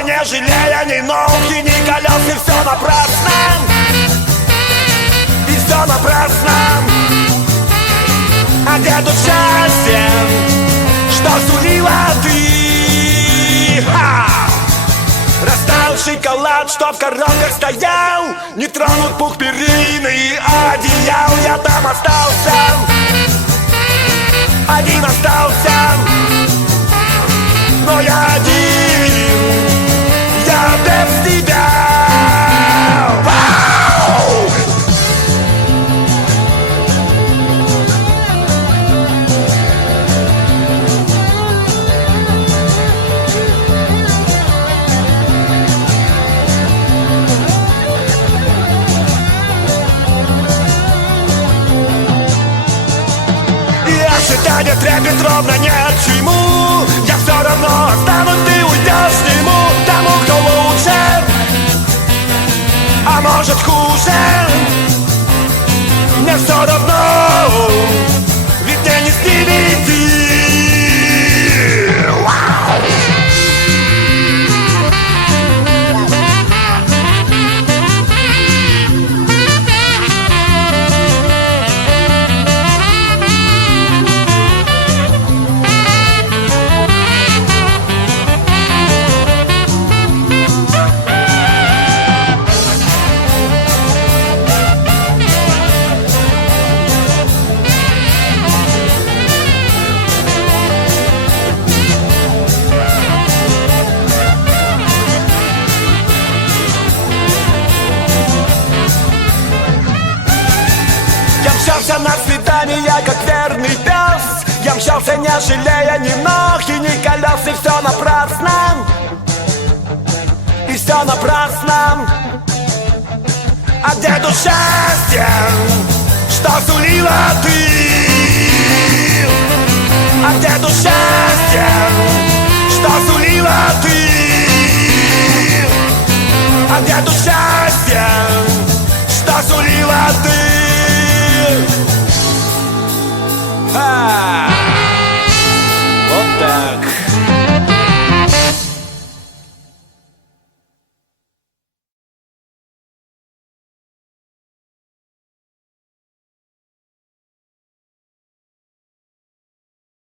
мчался, не жалея ни ног и ни колес, и все напрасно, и все напрасно. А где тут счастье, что сулила ты? Растаял шоколад, что в коробках стоял, не тронут пух перины и одеял. Я там остался, один остался, но я один, я без тебя. Ожидание трепет ровно ни к чему. Я все равно останусь, ты уйдешь к нему. Тому, кто лучше, а может хуже. Мне все равно, ведь мне не снимите. Я мчался на свидание, как верный пес. Я мчался, не жалея ни ног и ни колес, и все напрасно, и все напрасно. А где тут счастье, что сулила ты? А где тут счастье, что сулила ты? А где тут счастье, что сулила ты?